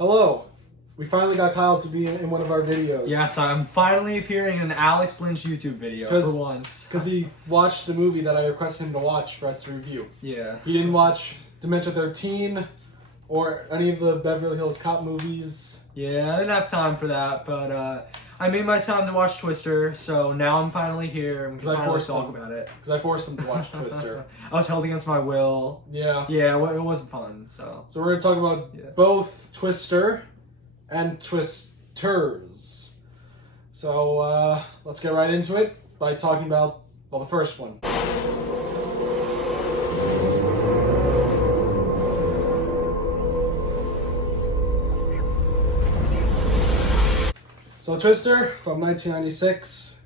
Hello. We finally got Kyle to be in one of our videos. Yes, I'm finally appearing in an Alex Lynch YouTube video for once. Because he watched the movie that I requested him to watch for us to review. Yeah. He didn't watch Dementia 13 or any of the Beverly Hills Cop movies. Yeah, I didn't have time for that, but I made my time to watch Twister, so now I'm finally here and we can finally talk about it. Because I forced him to watch Twister. I was held against my will. Yeah. Yeah, it wasn't fun, so. So we're going to talk about both Twister and Twisters. So let's get right into it by talking about, well, the first one. So Twister from 1996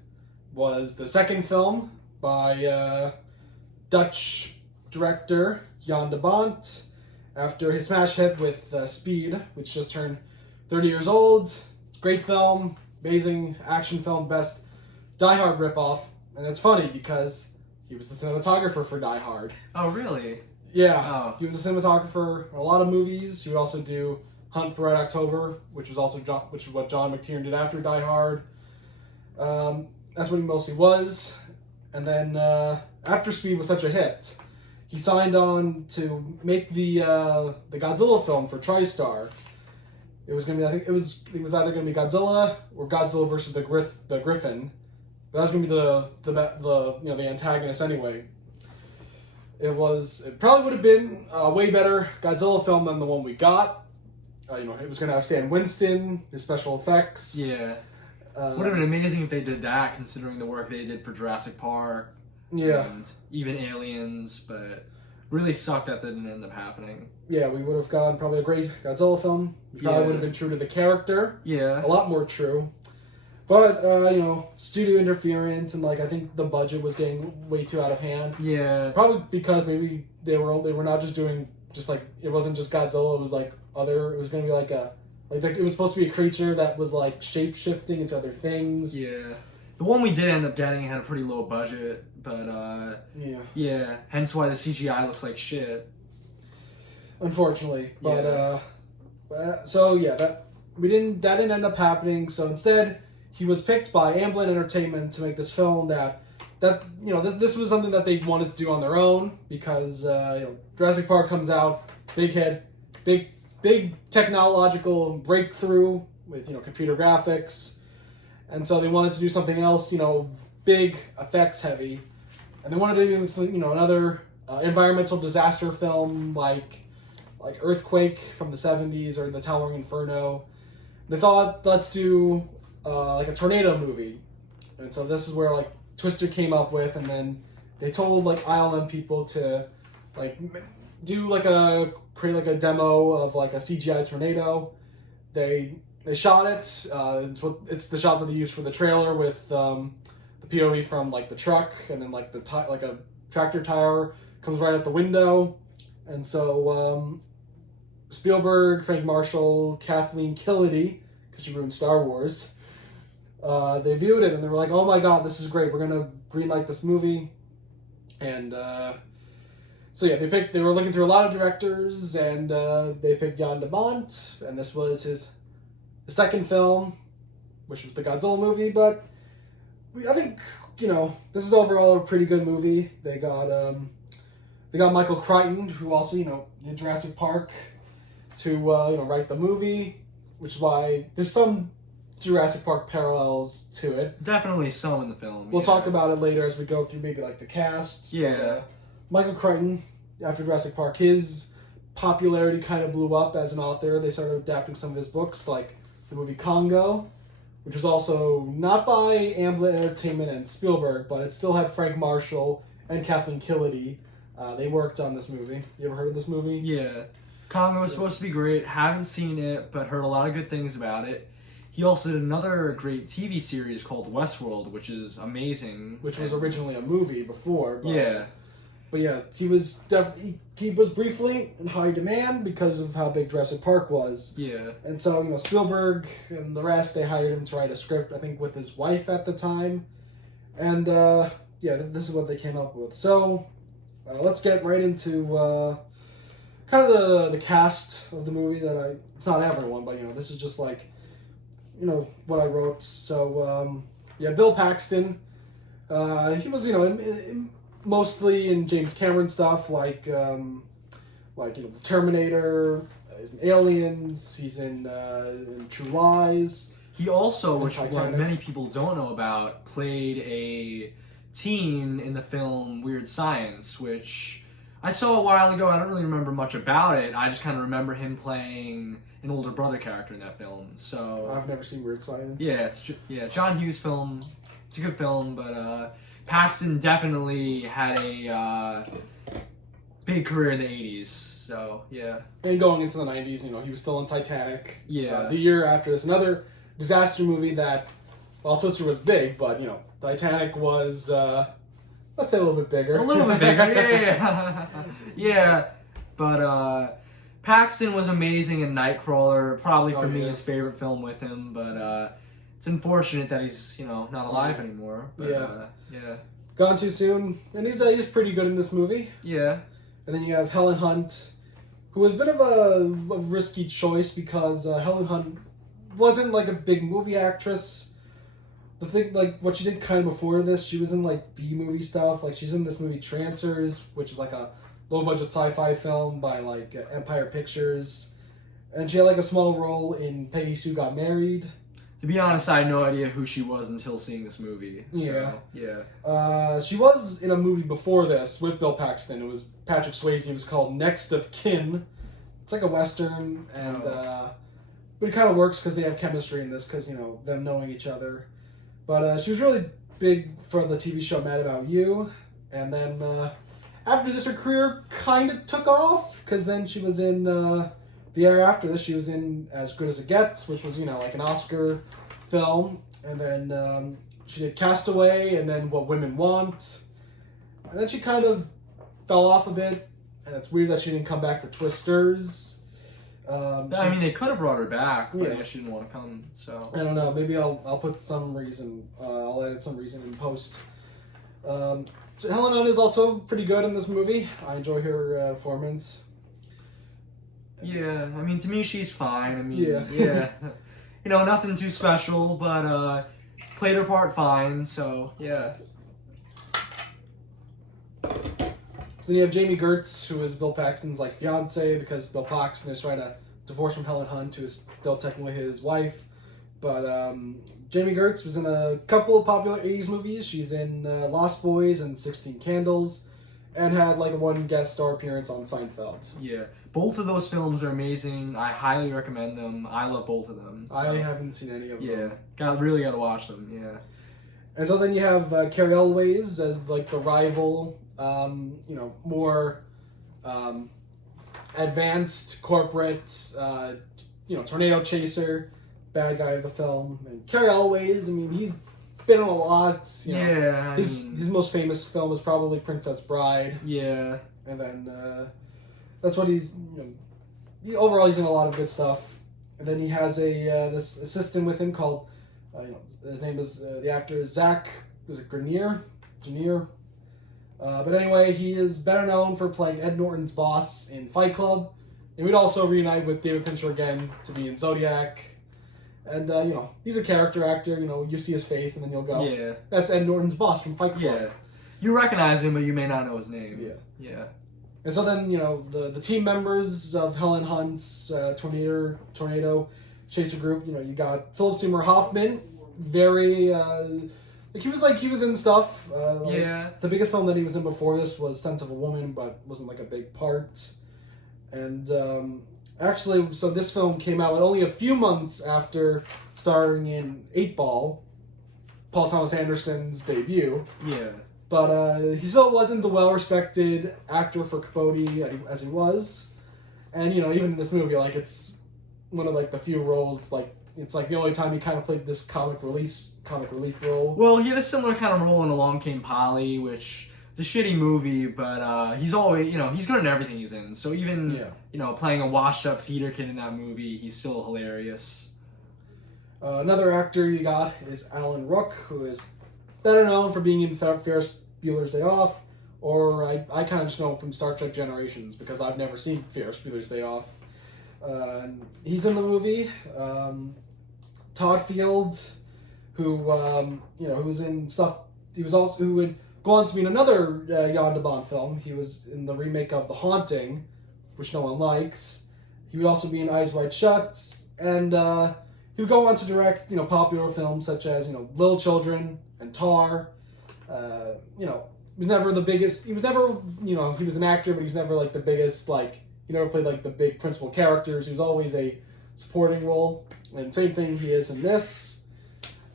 was the second film by Dutch director Jan de Bont after his smash hit with Speed, which just turned 30 years old. Great film, amazing action film, best Die Hard ripoff. And it's funny because he was the cinematographer for Die Hard. Oh, really? Yeah, Oh. He was a cinematographer in a lot of movies. He would also do Hunt for Red October, which is what John McTiernan did after Die Hard. That's what he mostly was. And then after Speed was such a hit, he signed on to make the Godzilla film for TriStar. It was gonna be, I think it was either gonna be Godzilla or Godzilla versus the Griffin. But that was gonna be the antagonist anyway. It probably would have been a way better Godzilla film than the one we got. It was going to have Stan Winston, his special effects. Yeah. Would have been amazing if they did that, considering the work they did for Jurassic Park. Yeah. And even Aliens, but really sucked that didn't end up happening. Yeah, we would have gotten probably a great Godzilla film. We probably would have been true to the character. Yeah. A lot more true. But, studio interference and, I think the budget was getting way too out of hand. Yeah. Probably because maybe they were not just doing, it wasn't just Godzilla, it was, it was going to be it was supposed to be a creature that was shape-shifting into other things. Yeah. The one we did end up getting had a pretty low budget, but yeah, hence why the CGI looks like shit. Unfortunately. But that didn't end up happening. So instead, he was picked by Amblin Entertainment to make this film this was something that they wanted to do on their own because Jurassic Park comes out, big hit, big technological breakthrough with computer graphics, and so they wanted to do something else, big effects heavy, and they wanted to do another environmental disaster film like Earthquake from the 70s or The Towering Inferno. They thought, let's do a tornado movie, and so this is where Twister came up with, and then they told ILM people to create a demo of a CGI tornado. They shot it. It's the shot that they used for the trailer with the POV from the truck, and then a tractor tire comes right at the window, and so Spielberg, Frank Marshall, Kathleen Kennedy, because she ruined Star Wars. They viewed it and they were like, "Oh my God, this is great! We're gonna greenlight this movie." And they were looking through a lot of directors, and they picked Jan de Bont, and this was his second film, which was the Godzilla movie. But I think this is overall a pretty good movie. They got Michael Crichton, who also did Jurassic Park, to write the movie, which is why there's some Jurassic Park parallels to it. Definitely some in the film. We'll talk about it later as we go through maybe the cast. Yeah. Michael Crichton, after Jurassic Park, his popularity kind of blew up as an author. They started adapting some of his books, like the movie Congo, which was also not by Amblin Entertainment and Spielberg, but it still had Frank Marshall and Kathleen Kennedy. They worked on this movie. You ever heard of this movie? Yeah. Congo was supposed to be great. Haven't seen it, but heard a lot of good things about it. He also did another great TV series called Westworld, which is amazing. Which was originally a movie before. But yeah, he was briefly in high demand because of how big Jurassic Park was. Yeah. And so, Spielberg and the rest, they hired him to write a script, I think, with his wife at the time. And, this is what they came up with. So, let's get right into kind of the cast of the movie that it's not everyone, but this is just like what I wrote. So yeah, Bill Paxton. He was mostly in James Cameron stuff like the Terminator. He's in Aliens. He's in True Lies. He also, which Titanic. many people don't know about, played a teen in the film Weird Science, which I saw a while ago. I don't really remember much about it. I just kind of remember him playing an older brother character in that film. So I've never seen Weird Science. Yeah, John Hughes film. It's a good film, but Paxton definitely had a big career in the 80s. So yeah. And going into the 90s, he was still in Titanic. Yeah. The year after this, another disaster movie that, well, Twister was big, but Titanic was, let's say, a little bit bigger. A little bit bigger, yeah. Yeah, but Paxton was amazing in Nightcrawler. Probably for me, his favorite film with him. But it's unfortunate that he's not alive anymore. But, yeah. Gone too soon, and he's pretty good in this movie. Yeah. And then you have Helen Hunt, who was a bit of a risky choice because Helen Hunt wasn't like a big movie actress. The thing, like what she did kind of before this, she was in like B movie stuff. Like she's in this movie Trancers, which is like a low budget sci-fi film by like Empire Pictures, and she had like a small role in Peggy Sue Got Married. To be honest, I had no idea who she was until seeing this movie. So, yeah. She was in a movie before this with Bill Paxton. It was Patrick Swayze. It was called Next of Kin. It's like a western, and but it kind of works because they have chemistry in this because them knowing each other. But she was really big for the TV show Mad About You, and then after this, her career kind of took off because then she was in the year after this. She was in As Good as It Gets, which was like an Oscar film, and then she did Castaway, and then What Women Want, and then she kind of fell off a bit. And it's weird that she didn't come back for Twisters. I mean, they could have brought her back, but I guess she didn't want to come. So I don't know. Maybe I'll put some reason. I'll edit some reason in post. So Helen Hunt is also pretty good in this movie. I enjoy her performance. Yeah, I mean, to me, she's fine. I mean, yeah. Nothing too special, but played her part fine. So yeah. So then you have Jamie Gertz, who is Bill Paxton's fiance, because Bill Paxton is trying to divorce from Helen Hunt, who is still technically his wife. But Jamie Gertz was in a couple of popular 80s movies. She's in Lost Boys and 16 Candles, and had one guest star appearance on Seinfeld. Yeah, both of those films are amazing. I highly recommend them. I love both of them. So. I haven't seen any of them. Yeah, really got to watch them. Yeah. And so then you have Carrie Elways as the rival. More advanced corporate, tornado chaser, bad guy of the film. And Carrie Elways, I mean, he's been in a lot. His most famous film is probably Princess Bride. Yeah. And then that's what he's. Overall, he's in a lot of good stuff. And then he has this assistant with him called, his name is the actor is Zach. Was it Grenier? But anyway, he is better known for playing Ed Norton's boss in Fight Club. And we'd also reunite with David Fincher again to be in Zodiac. And, he's a character actor. You see his face and then you'll go, that's Ed Norton's boss from Fight Club. Yeah. You recognize him, but you may not know his name. Yeah. And so then, the team members of Helen Hunt's Tornado Chaser group, you got Philip Seymour Hoffman, very... he was in stuff. The biggest film that he was in before this was Scent of a Woman, but wasn't a big part. And actually, so this film came out only a few months after starring in 8 Ball, Paul Thomas Anderson's debut. Yeah. But he still wasn't the well-respected actor for Capote as he was. And, even in this movie, it's one of the few roles, it's the only time he kind of played this comic relief role. Well, he had a similar kind of role in Along Came Polly, which is a shitty movie, but he's always, he's good in everything he's in. So even, playing a washed-up theater kid in that movie, he's still hilarious. Another actor you got is Alan Ruck, who is better known for being in Ferris Bueller's Day Off, or I kind of just know him from Star Trek Generations because I've never seen Ferris Bueller's Day Off. And he's in the movie. Todd Field, who who was in stuff. He was also who would go on to be in another Jan de Bont film. He was in the remake of The Haunting, which no one likes. He would also be in Eyes Wide Shut, and he would go on to direct popular films such as Little Children and Tar. He was never the biggest. He was never he was an actor, but he was never like the biggest. Like he never played like the big principal characters. He was always a supporting role, and same thing he is in this.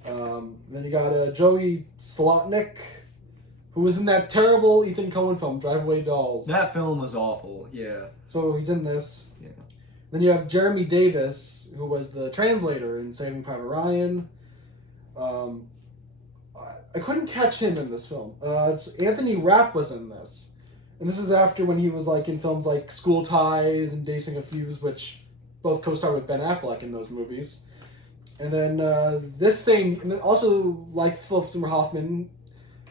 Then you got Joey Slotnick, who was in that terrible Ethan Coen film, Drive Away Dolls. That film was awful, yeah. So he's in this. Yeah. Then you have Jeremy Davis, who was the translator in Saving Private Ryan. I couldn't catch him in this film. Anthony Rapp was in this. And this is after when he was like in films like School Ties and Dazing Confused, which both co-star with Ben Affleck in those movies. And then also like Philip Seymour Hoffman,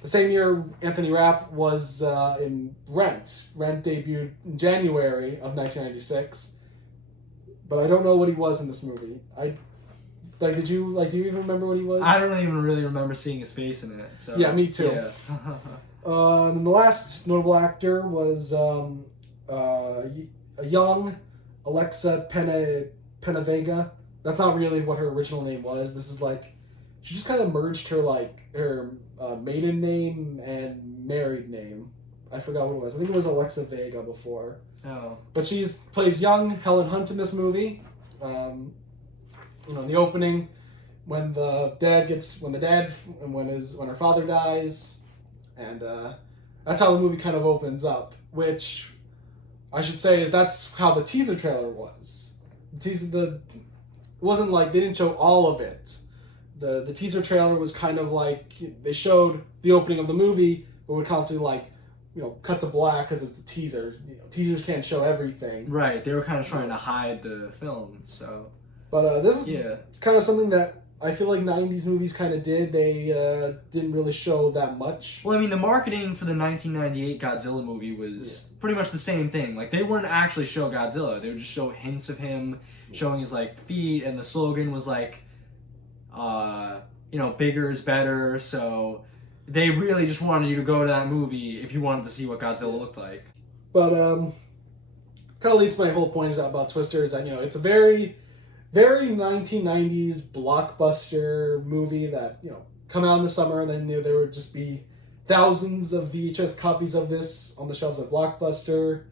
the same year Anthony Rapp was in Rent. Rent debuted in January of 1996. But I don't know what he was in this movie. Do you even remember what he was? I don't even really remember seeing his face in it. So yeah, me too. Yeah. And the last notable actor was a young Alexa Penavega. That's not really what her original name was. This is like she just kind of merged her maiden name and married name. I forgot what it was. I think it was Alexa Vega before. Oh. But she plays young Helen Hunt in this movie. In the opening, when her father dies, and that's how the movie kind of opens up. Which I should say is that's how the teaser trailer was. It wasn't like they didn't show all of it. The teaser trailer was kind of like they showed the opening of the movie, but would constantly cut to black because it's a teaser. Teasers can't show everything. Right, they were kind of trying to hide the film, so. But this is kind of something that I feel like 90s movies kind of did. They didn't really show that much. Well, I mean, the marketing for the 1998 Godzilla movie was pretty much the same thing. Like, they wouldn't actually show Godzilla. They would just show hints of him showing his, feet, and the slogan was, bigger is better, so they really just wanted you to go to that movie if you wanted to see what Godzilla looked like. But, kind of leads to my whole point about Twister is that, it's a very... very 1990s blockbuster movie that, come out in the summer and then there would just be thousands of VHS copies of this on the shelves at Blockbuster.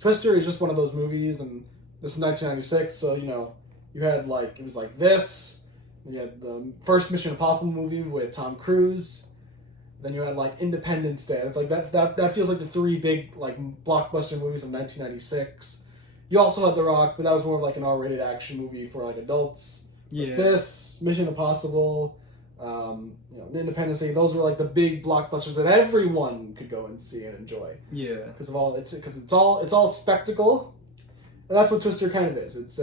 Twister is just one of those movies, and this is 1996, so, you had, it was like this, you had the first Mission Impossible movie with Tom Cruise, then you had, Independence Day. It's like, that feels like the three big, blockbuster movies of 1996. You also had The Rock, but that was more of an R-rated action movie for adults. Yeah. But this, Mission Impossible, Independence Day, those were the big blockbusters that everyone could go and see and enjoy. Yeah. Because it's all spectacle, and that's what Twister kind of is. It's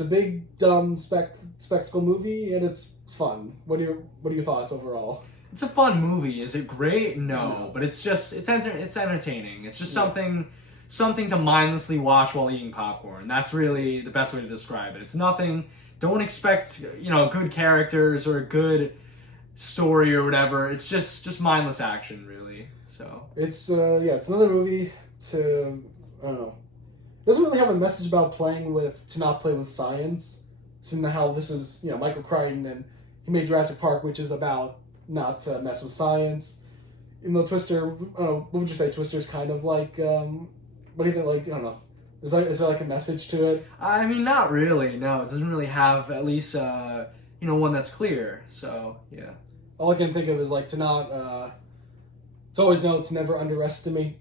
a big dumb spectacle movie, and it's fun. What are your thoughts overall? It's a fun movie. Is it great? No, but it's entertaining. It's just something to mindlessly watch while eating popcorn. That's really the best way to describe it. It's nothing. Don't expect good characters or a good story or whatever. It's just mindless action, really. So it's another movie to I don't know. It doesn't really have a message about to not play with science. Seeing how this is Michael Crichton, and he made Jurassic Park, which is about not to mess with science. Even though Twister, what would you say? Twister's kind of what do you think? I don't know. Is there a message to it? I mean, not really. No, it doesn't really have at least one that's clear. So yeah. All I can think of is to not. To always know to never underestimate,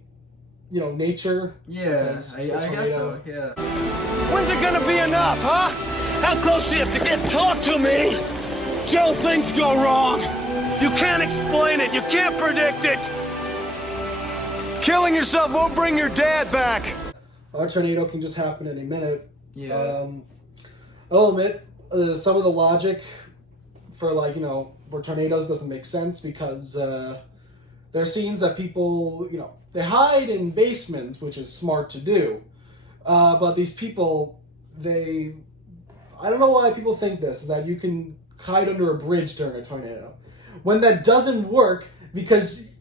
nature. Yeah, I guess so. Yeah. When's it gonna be enough, huh? How close do you have to get? Talk to me. Joe, things go wrong. You can't explain it. You can't predict it. Killing yourself won't bring your dad back. A tornado can just happen any minute. Yeah. I'll admit, some of the logic for for tornadoes doesn't make sense because There are scenes that people, they hide in basements, which is smart to do. But these people, I don't know why people think this, is that you can hide under a bridge during a tornado. When that doesn't work, because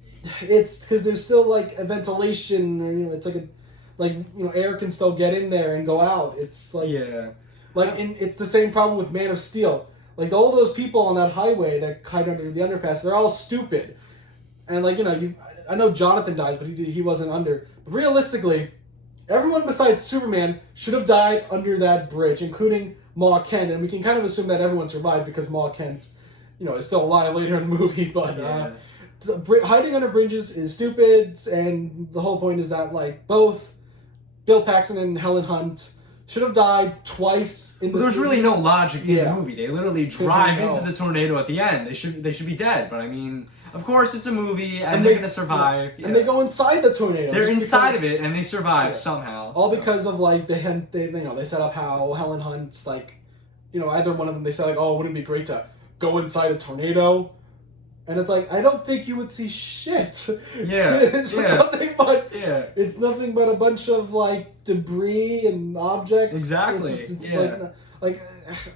there's still like a ventilation, or it's like air can still get in there and go out. It's like it's the same problem with Man of Steel. Like all those people on that highway that hide under the underpass, they're all stupid. And like I know Jonathan dies, but he wasn't under. But realistically, everyone besides Superman should have died under that bridge, including Ma Kent, and we can kind of assume that everyone survived because Ma Kent, is still alive later in the movie. But hiding under bridges is stupid, and the whole point is that like both Bill Paxton and Helen Hunt should have died twice in the. There's really no logic in the movie. They literally drive into the tornado at the end. They should be dead. But I mean, of course, it's a movie, and they're gonna survive. And they go inside the tornado. They're inside of it, and they survive somehow. All because of like they set up how Helen Hunt's like, either one of them they said like, oh, wouldn't it be great to go inside a tornado? And it's like, I don't think you would see shit. Yeah. It's just nothing but it's nothing but a bunch of like debris and objects. Exactly. It's like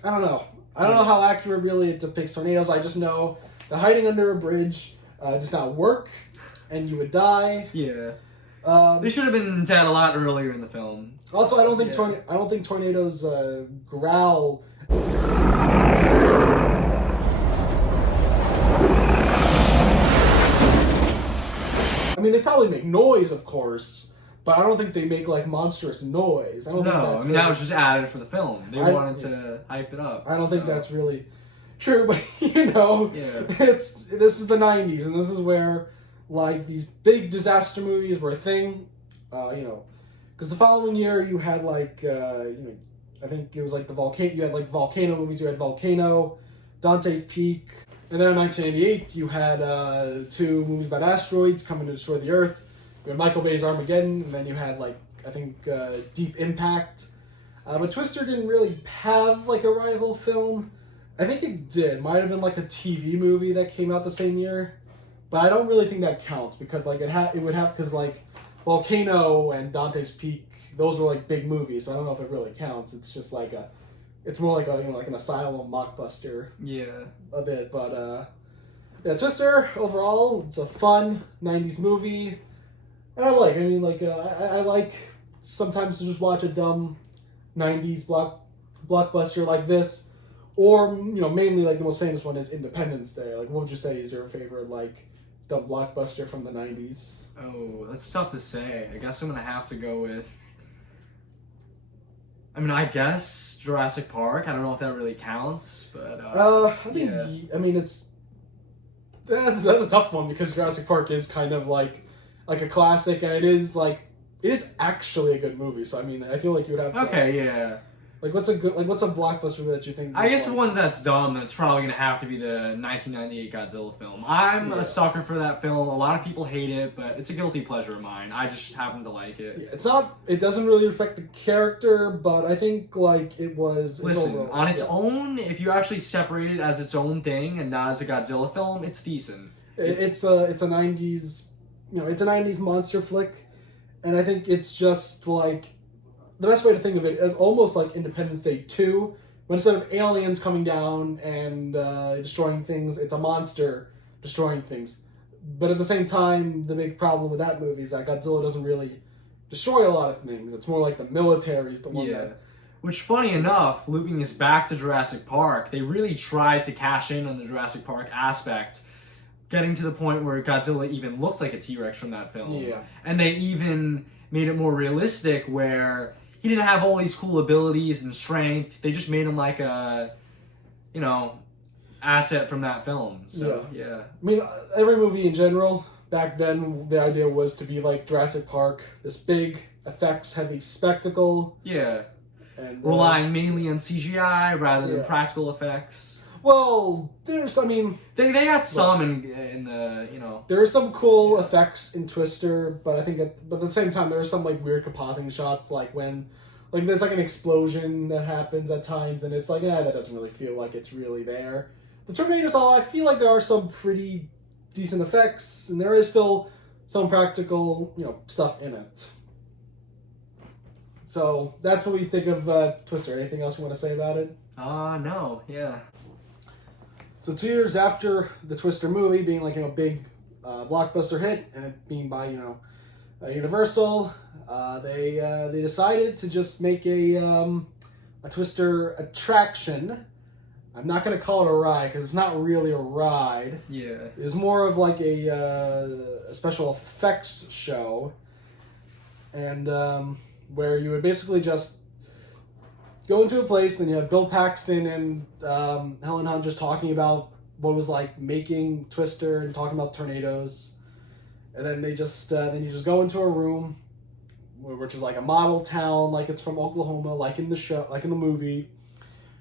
I don't know. I don't know how accurate really it depicts tornadoes. I just know that hiding under a bridge does not work, and you would die. Yeah. They should have been dead a lot earlier in the film. Also, I don't think tornadoes growl. I mean, they probably make noise, of course, but I don't think they make like monstrous noise. I mean that was just added for the film. They wanted to hype it up. I don't think that's really true, but this is the '90s, and this is where like these big disaster movies were a thing. Because the following year you had like I think it was like the volcano. You had like volcano movies. You had Volcano, Dante's Peak. And then in 1988, you had 2 movies about asteroids coming to destroy the Earth. You had Michael Bay's Armageddon, and then you had, like, I think, Deep Impact. But Twister didn't really have, like, a rival film. I think it did. Might have been, like, a TV movie that came out the same year. But I don't really think that counts, because, like, it would have, because, like, Volcano and Dante's Peak, those were, like, big movies, so I don't know if it really counts. It's just, like, it's more like like an asylum mockbuster. Yeah. A bit, but Twister overall, it's a fun '90s movie, and I like sometimes to just watch a dumb '90s blockbuster like this, or mainly like the most famous one is Independence Day. Like, what would you say is your favorite like dumb blockbuster from the '90s? Oh, that's tough to say. I guess I'm gonna have to go with. I mean, I guess Jurassic Park. I don't know if that really counts, but I mean, that's a tough one because Jurassic Park is kind of like a classic, and it is actually a good movie. So I mean, I feel like you would have to. Okay, yeah. What's a blockbuster that you think? I guess the one that's dumb, that's probably gonna have to be the 1998 Godzilla film. I'm a sucker for that film. A lot of people hate it, but it's a guilty pleasure of mine. I just happen to like it. Yeah, it doesn't really respect the character, but I think like it was. Listen, on its own, if you actually separate it as its own thing and not as a Godzilla film, it's decent. It's a '90s, it's a '90s monster flick, and I think it's just like. The best way to think of it is almost like Independence Day 2, when instead of aliens coming down and destroying things, it's a monster destroying things. But at the same time, the big problem with that movie is that Godzilla doesn't really destroy a lot of things. It's more like the military is the one that... Which, funny enough, looping this back to Jurassic Park, they really tried to cash in on the Jurassic Park aspect, getting to the point where Godzilla even looked like a T-Rex from that film. Yeah. And they even made it more realistic where... He didn't have all these cool abilities and strength. They just made him like a, asset from that film. So, yeah. I mean, every movie in general, back then, the idea was to be like Jurassic Park, this big, effects-heavy spectacle. Yeah. And relying mainly on CGI rather than practical effects. Well, they got some in the, There are some cool effects in Twister, but I think but at the same time, there are some, like, weird compositing shots, like when, like, there's, like, an explosion that happens at times, and it's like, that doesn't really feel like it's really there. The tornadoes, I feel like there are some pretty decent effects, and there is still some practical, stuff in it. So that's what we think of Twister. Anything else you want to say about it? No, yeah. So 2 years after the Twister movie being like, big blockbuster hit, and it being by, Universal, they decided to just make a Twister attraction. I'm not going to call it a ride because it's not really a ride. Yeah. It's more of like a special effects show, and where you would basically just go into a place, then you have Bill Paxton and Helen Hunt just talking about what it was like making Twister and talking about tornadoes, and then you just go into a room, which is like a model town, like it's from Oklahoma, like in the show, like in the movie.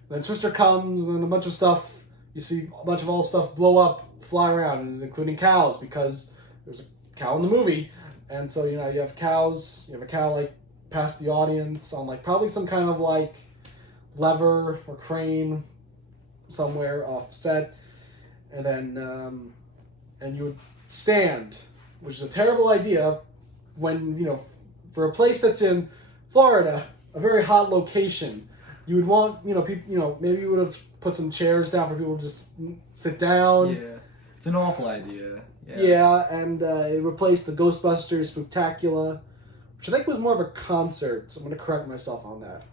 Then Twister comes, and then a bunch of stuff, you see a bunch of all stuff blow up, fly around, including cows, because there's a cow in the movie. And so, you have cows, you have a cow, like, past the audience on, like, probably some kind of, like, lever or crane somewhere off set. And then, and you would stand, which is a terrible idea when, for a place that's in Florida, a very hot location. You would want, people, maybe you would have put some chairs down for people to just sit down. Yeah, it's an awful idea. Yeah, and it replaced the Ghostbusters Spooktacular, which I think was more of a concert, so I'm going to correct myself on that.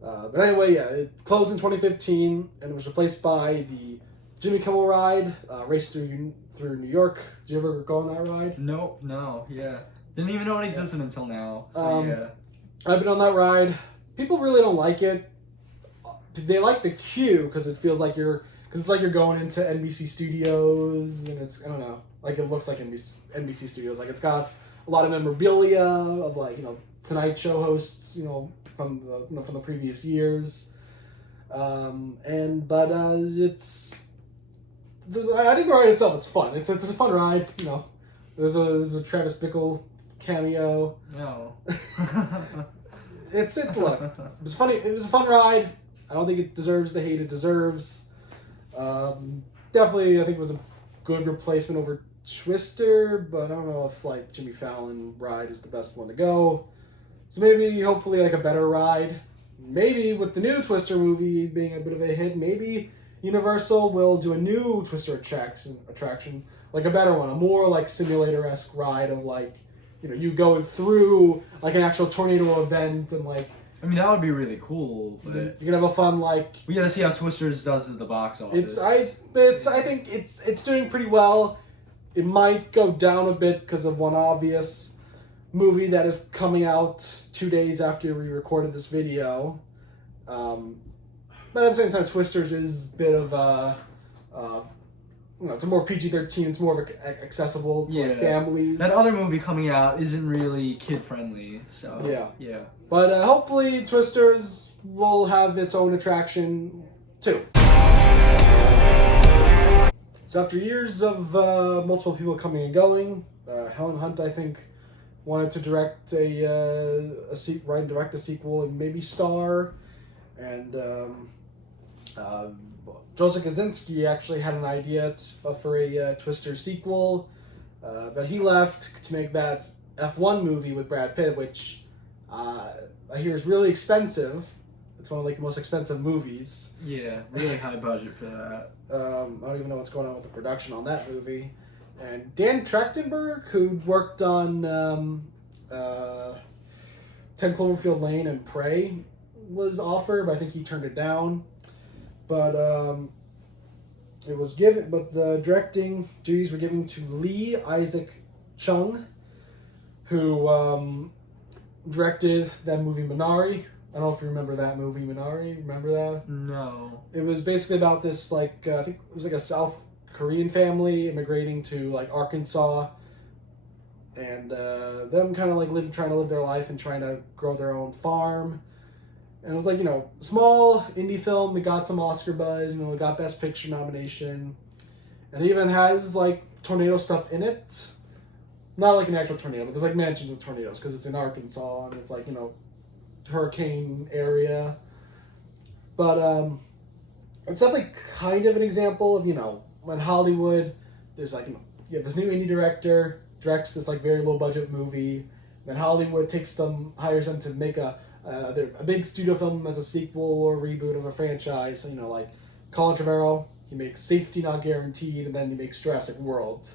But anyway, yeah, it closed in 2015, and it was replaced by the Jimmy Kimmel ride, race through New York. Did you ever go on that ride? Nope, no, yeah. Didn't even know it existed until now, so yeah. I've been on that ride. People really don't like it. They like the queue because it feels like it's like you're going into NBC Studios, and it's, I don't know, like it looks like NBC Studios. Like it's got a lot of memorabilia of like, Tonight Show hosts, from the previous years. It's, I think the ride itself, it's fun. It's a fun ride, There's a Travis Bickle cameo. No. Look, it was funny. It was a fun ride. I don't think it deserves the hate it deserves. Definitely, I think it was a good replacement over Twister, but I don't know if like Jimmy Fallon ride is the best one to go. So maybe, hopefully, like a better ride. Maybe with the new Twister movie being a bit of a hit, maybe Universal will do a new Twister attraction, like a better one, a more like simulator-esque ride of like, you going through like an actual tornado event and like. I mean, that would be really cool, but you can have a fun like. We gotta see how Twisters does at the box office. I think it's doing pretty well. It might go down a bit because of one obvious movie that is coming out 2 days after we recorded this video. But at the same time, Twisters is a bit of it's a more PG-13. It's more of accessible to like, families. That other movie coming out isn't really kid-friendly, so yeah. But hopefully, Twisters will have its own attraction too. So after years of multiple people coming and going, Helen Hunt, I think, wanted to direct a sequel and maybe star, and Joseph Kosinski actually had an idea for a Twister sequel, but he left to make that F1 movie with Brad Pitt, which I hear is really expensive. It's one of like the most expensive movies. Yeah, really high budget for that. I don't even know what's going on with the production on that movie. And Dan Trachtenberg, who worked on 10 Cloverfield Lane and Prey, was offered, but I think he turned it down. But the directing duties were given to Lee Isaac Chung, who directed that movie Minari. I don't know if you remember that movie Minari. Remember that? No. It was basically about this I think it was like a South Korean family immigrating to like Arkansas, and them kind of like trying to live their life and trying to grow their own farm. And it was like, small indie film. It got some Oscar buzz. It got Best Picture nomination. And it even has, like, tornado stuff in it. Not like an actual tornado, but there's, like, mentions of tornadoes because it's in Arkansas and it's, like, hurricane area. But it's definitely kind of an example of, when Hollywood, there's, like, you have this new indie director directs this like very low budget movie. Then Hollywood hires them to make a big studio film as a sequel or reboot of a franchise. So, like Colin Trevorrow, he makes Safety Not Guaranteed, and then he makes Jurassic World.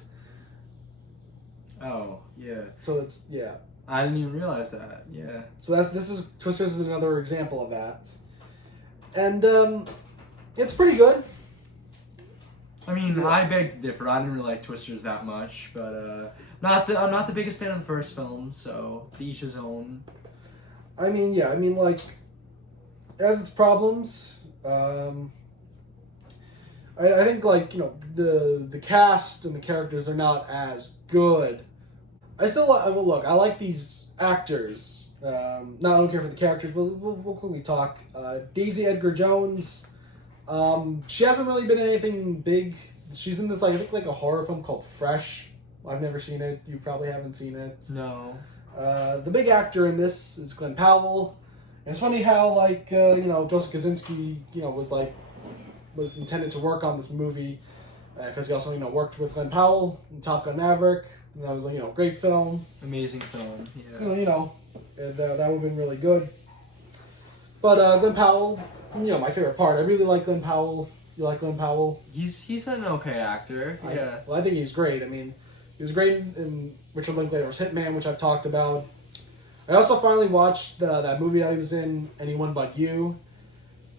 Oh, yeah. So it's, yeah. I didn't even realize that, yeah. So Twisters is another example of that. And it's pretty good. I mean, I beg to differ. I didn't really like Twisters that much, but I'm not the biggest fan of the first film, so to each his own. I mean, yeah, like, it has its problems. I think, like, the cast and the characters are not as good. I like these actors. I don't care for the characters, but we'll quickly talk. Daisy Edgar Jones. She hasn't really been in anything big. She's in this, I think, a horror film called Fresh. I've never seen it. You probably haven't seen it. No. The big actor in this is Glenn Powell. And it's funny how, Joseph Kosinski, was intended to work on this movie because he also, worked with Glenn Powell in Top Gun Maverick. And that was, a great film. Amazing film. Yeah. So, that would have been really good. But Glenn Powell, my favorite part. I really like Glenn Powell. You like Glenn Powell? He's an okay actor. Yeah. I think he's great. I mean, he was great in Richard Linklater's Hitman, which I've talked about. I also finally watched that movie that he was in, Anyone But You.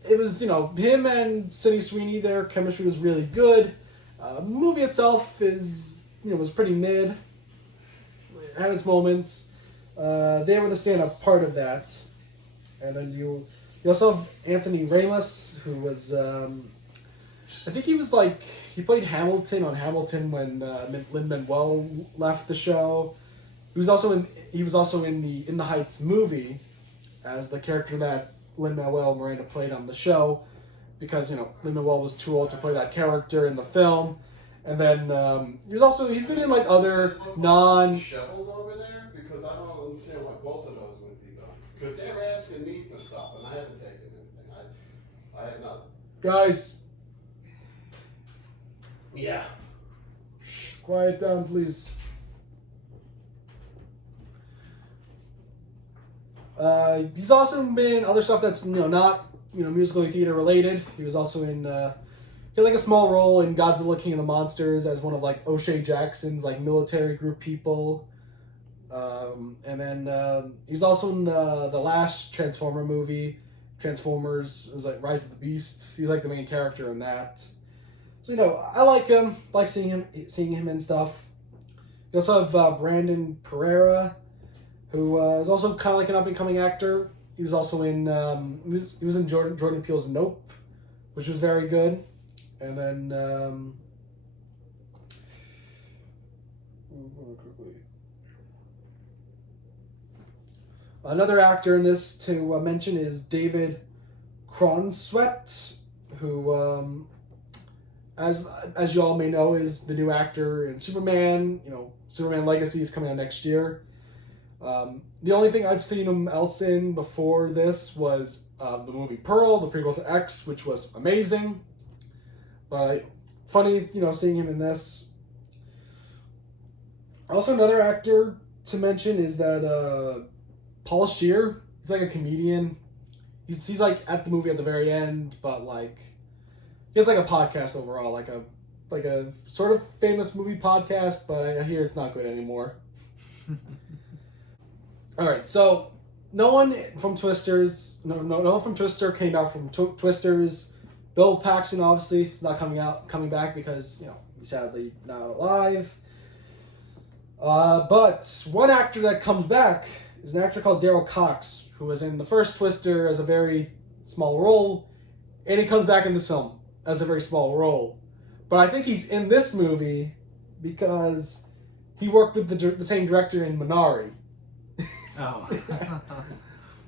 It was, him and Sydney Sweeney, their chemistry was really good. The movie itself was pretty mid. It had its moments. They were the stand-up part of that. And then you also have Anthony Ramos, who was, I think he played Hamilton on Hamilton when Lin-Manuel left the show. He was also in the In the Heights movie as the character that Lin-Manuel Miranda played on the show, because Lin-Manuel was too old to play that character in the film. And then he's been in other shoveled over there, because I don't understand what both of those would be done. Because they're asking me for stuff and I haven't taken anything. I have nothing. Guys, Yeah. shh, quiet down, please. He's also been in other stuff that's not musically theater related. He was also in he had a small role in Godzilla King of the Monsters as one of O'Shea Jackson's military group people. And then he was also in the last Transformer movie, Transformers. It was Rise of the Beasts. He's the main character in that. So I like him. Like seeing him in stuff. You also have Brandon Pereira, who is also kind of an up and coming actor. He was also in he was in Jordan Peele's Nope, which was very good. And then another actor in this to mention is David Cronswet, who as you all may know is the new actor in Superman. Superman Legacy is coming out next year. The only thing I've seen him else in before this was the movie Pearl, the prequel to X, which was amazing. But funny, seeing him in this. Also, another actor to mention is that Paul Scheer. He's a comedian. He's at the movie at the very end, but he has a podcast overall, like a sort of famous movie podcast. But I hear it's not good anymore. All right, so no one from Twisters came out from Twisters. Bill Paxton obviously is not coming back because he's sadly not alive. But one actor that comes back is an actor called Daryl Cox, who was in the first Twister as a very small role, and he comes back in this film as a very small role. But I think he's in this movie because he worked with the same director in Minari. Oh.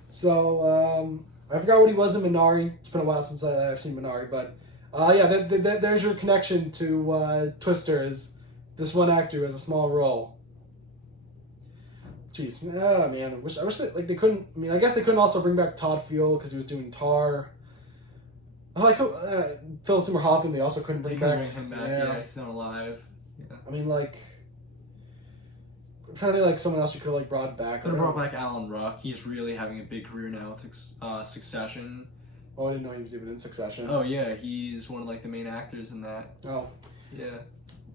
So, I forgot what he was in Minari. It's been a while since I've seen Minari, but there's your connection to Twister, is this one actor who has a small role. Jeez, man, I wish that, they couldn't. I mean, I guess they couldn't also bring back Todd Field because he was doing Tar. I like Philip Seymour Hoffman. They also couldn't bring back. Bring him back. Yeah, he's not alive. Yeah. I mean, like, I'm trying to think like someone else you could have like brought back. Could have brought back Alan Ruck. He's really having a big career now with Succession. Oh, I didn't know he was even in Succession. Oh yeah, he's one of like the main actors in that. Oh. Yeah.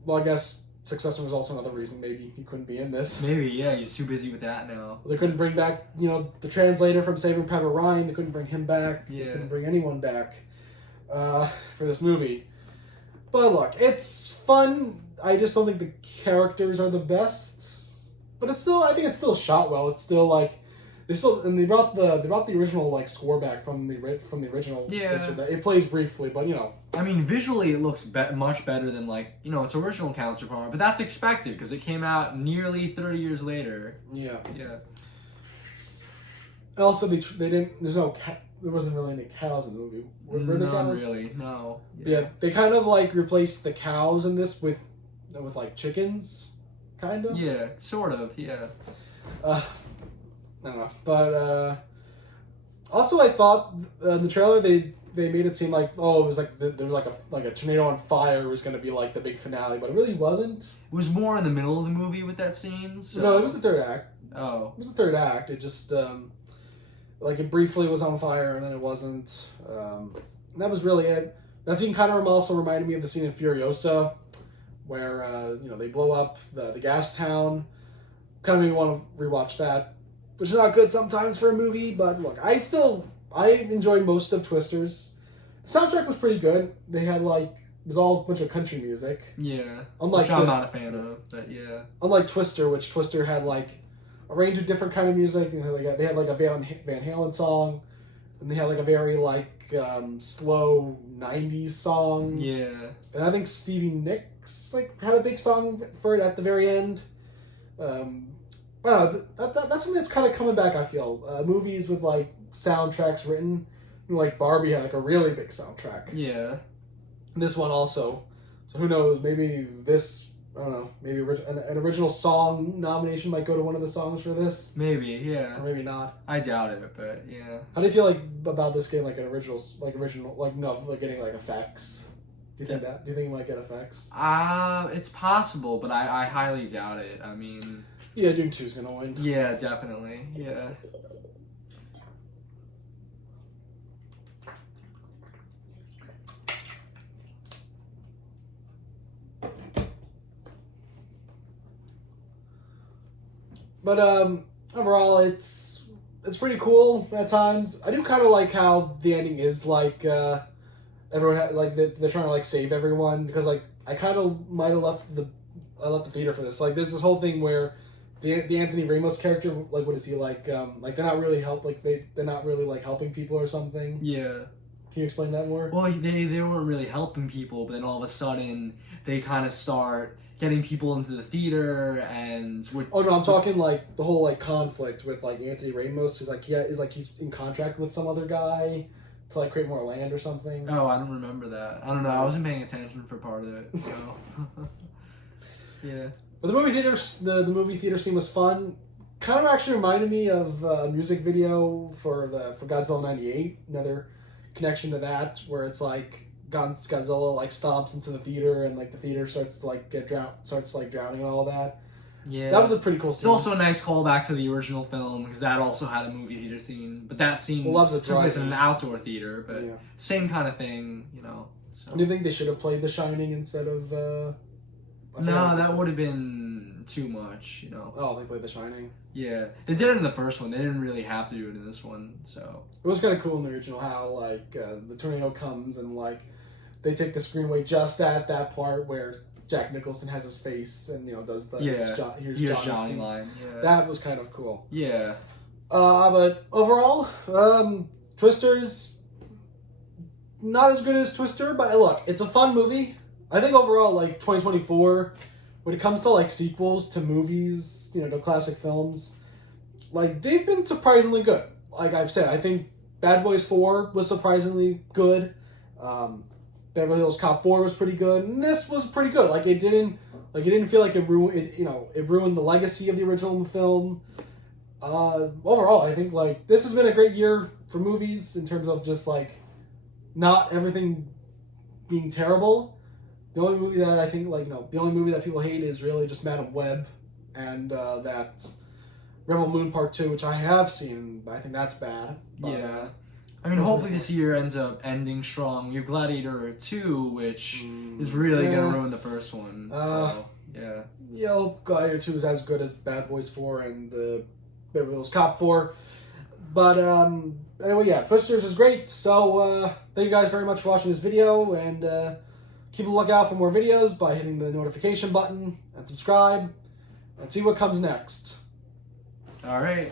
Well, I guess Succession was also another reason maybe he couldn't be in this. Maybe, yeah, he's too busy with that now. They couldn't bring back, the translator from Saving Private Ryan. They couldn't bring him back. Yeah. They couldn't bring anyone back for this movie. But look, it's fun. I just don't think the characters are the best. But I think it's still shot well. It's still like they brought the original like score back from the original. Yeah. It plays briefly, but I mean, visually it looks much better than like its original counterpart, but that's expected because it came out nearly 30 years later. Yeah. Yeah. And also, they didn't. There wasn't really any cows in the movie. Were there cows? Really, no. Yeah, they kind of like replaced the cows in this with like chickens, kind of. Yeah, sort of. Yeah. I don't know, but also I thought in the trailer they made it seem like it was like there was like a tornado on fire was going to be like the big finale, but it really wasn't. It was more in the middle of the movie with that scene. So. No, it was the third act. Oh. It was the third act. It just like it briefly was on fire and then it wasn't. And that was really it. That scene kind of also reminded me of the scene in Furiosa, where they blow up the gas town. Kind of made me want to rewatch that, which is not good sometimes for a movie. But look, I enjoyed most of Twisters. The soundtrack was pretty good. They had it was all a bunch of country music. Yeah. Unlike which I'm not a fan of, but yeah. Unlike Twister, which Twister had like a range of different kind of music. They had like a Van Halen song, and they had like a very slow 90s song. Yeah. And I think Stevie Nicks had a big song for it at the very end. But that's something that's kind of coming back, I feel. Movies with like soundtracks written, like Barbie had like a really big soundtrack. Yeah. And this one also. So who knows? Maybe this. I don't know. Maybe an original song nomination might go to one of the songs for this. Maybe, yeah. Or maybe not. I doubt it, but yeah. How do you feel about this game? Like getting like effects. Do you think you might get effects? It's possible, but I highly doubt it. I mean. Yeah, Doom 2's gonna win. Yeah, definitely. Yeah. But overall, it's pretty cool at times. I do kind of like how the ending is like everyone they're trying to like save everyone, because like I kind of might have left the theater for this. Like there's this whole thing where the Anthony Ramos character, like what is he like they're not really they're not really like helping people or something. Yeah. Can you explain that more? Well, they weren't really helping people, but then all of a sudden they kind of start getting people into the theater and. Oh no, I'm talking like the whole like conflict with like Anthony Ramos is like he's in contract with some other guy to like create more land or something. Oh, I don't remember that. I don't know. I wasn't paying attention for part of it, so. Yeah. But the movie theater scene was fun. Kind of actually reminded me of a music video for Godzilla '98. Another connection to that, where it's like Godzilla like stomps into the theater and like the theater starts to like drowning and all that. Yeah, that was a pretty cool scene. It's also a nice callback to the original film, because that also had a movie theater scene. But that scene took place in an outdoor theater, but same kind of thing, So. Do you think they should have played The Shining instead of? No, that would have been too much, Oh, they played The Shining. Yeah, they did it in the first one. They didn't really have to do it in this one, so. It was kind of cool in the original how like the tornado comes and like they take the screen away just at that part where Jack Nicholson has his face and does the here's Johnny line. Yeah. That was kind of cool. Yeah. But overall, Twister's not as good as Twister, but look, it's a fun movie. I think overall, like 2024, when it comes to like sequels to movies, to classic films, like they've been surprisingly good. Like I've said, I think Bad Boys 4 was surprisingly good. Beverly Hills Cop 4 was pretty good, and this was pretty good. Like it didn't feel like it ruined the legacy of the original film. Overall, I think like this has been a great year for movies in terms of just like not everything being terrible. The only movie that I think, like, the only movie that people hate is really just Madam Web, and that Rebel Moon Part 2, which I have seen, but I think that's bad. But, yeah. I mean, hopefully this year ends up ending strong. We have Gladiator 2, which is really going to ruin the first one. So, yeah. Yeah, Gladiator 2 is as good as Bad Boys 4 and the Beverly Hills Cop 4. But, anyway, yeah, Twisters is great. So, thank you guys very much for watching this video, and keep a lookout for more videos by hitting the notification button and subscribe, and see what comes next. All right.